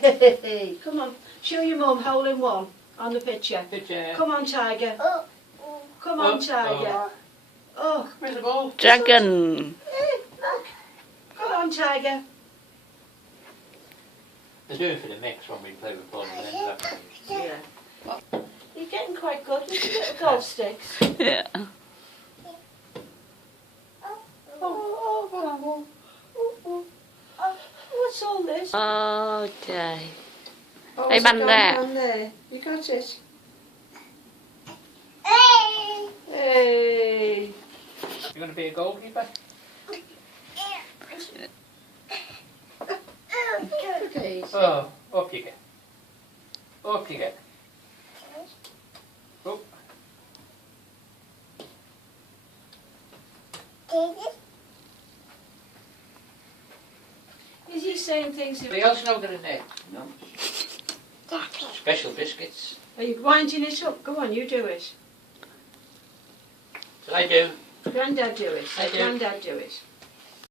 Hey, come on. Show your mum hole in one on the picture. Come on, Tiger. Come on, Tiger. Oh. Where's the ball? Dragon. Come on, Tiger. They're doing for the mix when we play with balls and then that. Yeah. You're getting quite good with your little golf sticks. Yeah. What's all this? Okay. Oh, Hey, it's a man gold there. man there. You got it. Hey. You going to be a goalkeeper? Okay. Oh, up you get. Up you get. Oh. Is he saying things? They also know that in there. No. Special biscuits. Are you winding it up? Go on, you do it. So I do. Grandad do it. I do. Grandad do it.